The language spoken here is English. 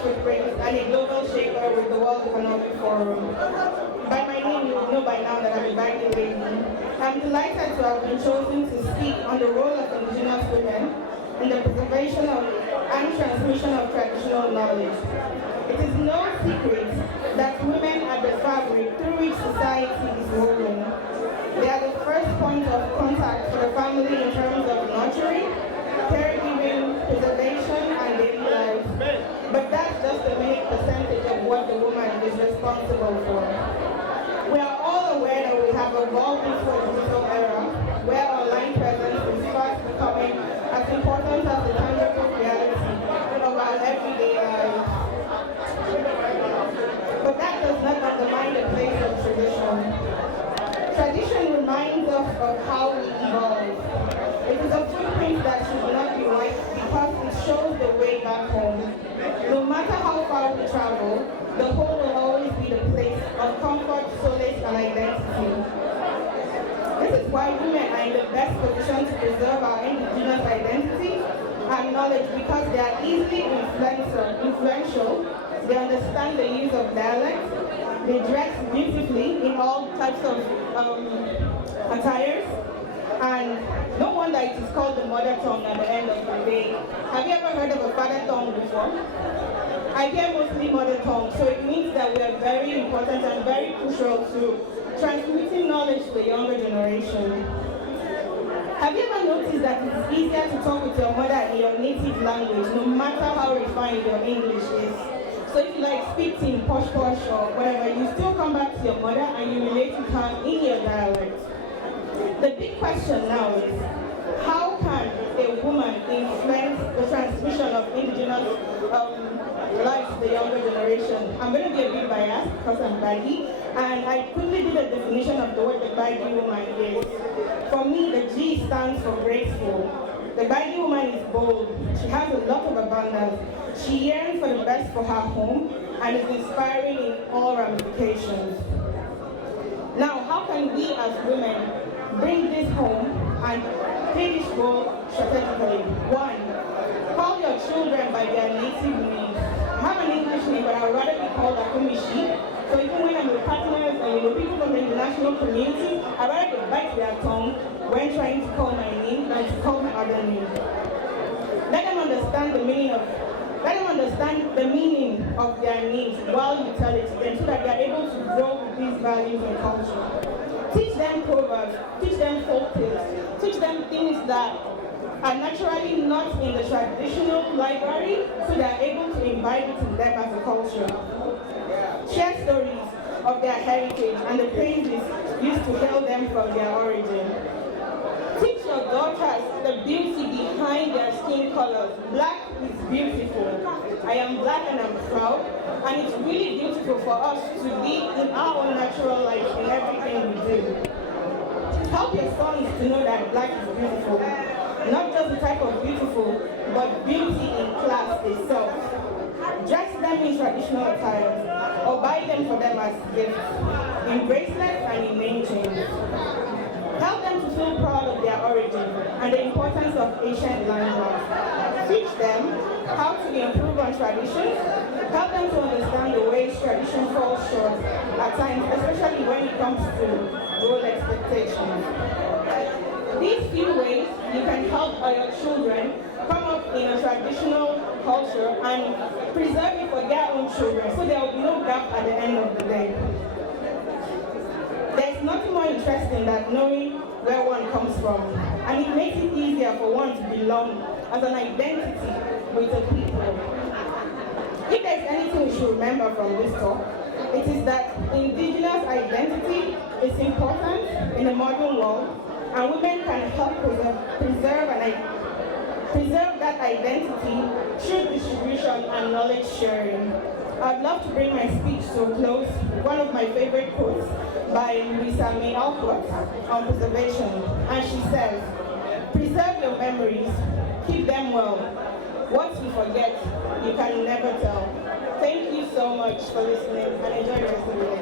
footprint and a global shaker with the World Economic Forum. By my name, you will know by now that I'm a Banking lady. I'm delighted to have been chosen to speak on the role of Indigenous women in the preservation of and transmission of traditional knowledge. It is no secret that women are the fabric through which society is woven. They are the first point of contact for the family in terms of nurturing, caregiving, preservation, and daily life. But that's just a minute percentage of what the woman is responsible for. We are all aware that we have evolved into a digital era where online presence is fast becoming as important as the tangible reality of our everyday lives. But that does not undermine the place of tradition. Tradition reminds us of how we evolve. It is a footprint that should not be wiped because it shows the way back home. No matter how far we travel, the home will always be the place of comfort, solace, and identity. This is why women are in the best position to preserve our indigenous identity and knowledge because they are easily influential, they understand the use of dialect, they dress beautifully in all types of attires, and no wonder it is called the mother tongue at the end of the day. Have you ever heard of a father tongue before? I hear mostly mother tongue, so it means that we are very important and very crucial to transmitting knowledge to the younger generation. Have you ever noticed that it's easier to talk with your mother in your native language, no matter how refined your English is? So if you like speak in posh posh or whatever, you still come back to your mother and you relate with her in your dialect. The big question now is, how can a woman influence the transmission of indigenous life to the younger generation? I'm going to be a bit biased because I'm baggy, and I quickly did a definition of the word the baggy woman is. For me, the G stands for graceful. The baggy woman is bold. She has a lot of abundance. She yearns for the best for her home and is inspiring in all ramifications. Now, how can we as women bring this home and play this role strategically? One, call your children by their native name. I have an English name, but I would rather be called Akumishi. So even when I'm with partners and with people from the international community, I'd rather they bite their tongue when trying to call my name than to call my other name. Let them understand the meaning of their names while you tell it to them so that they are able to grow with these values and culture. Teach them proverbs, teach them folk tales, teach them things that are naturally not in the traditional library so they are able to imbibe it in them as a culture. Share stories of their heritage and the praises used to hail them from their origin. Teach your daughters the beauty behind their skin colors. Black is beautiful. I am black and I'm proud, and it's really beautiful for us to be in our own natural light in everything we do. Help your sons to know that black is beautiful. Not just the type of beautiful, but beauty in class itself. Dress them in traditional attire, or buy them for them as gifts, in bracelets and in name changes. Help them to feel proud of their origin and the importance of ancient landmarks. Teach them how to improve on traditions. Help them to understand the ways tradition falls short at times, especially when it comes to role expectations. These few ways you can help your children come up in a traditional culture and preserve it for their own children, so there will be no gap at the end of the day. There's nothing more interesting than knowing where one comes from, and it makes it easier for one to belong as an identity with the people. If there's anything we should remember from this talk, it is that indigenous identity is important in the modern world, and women can help preserve that identity through distribution and knowledge sharing. I'd love to bring my speech to a close with one of my favorite quotes by Louisa May Alcott on preservation, and she says, "Preserve your memories, keep them well. What you forget, you can never tell." Thank you so much for listening, and enjoy the rest of the day.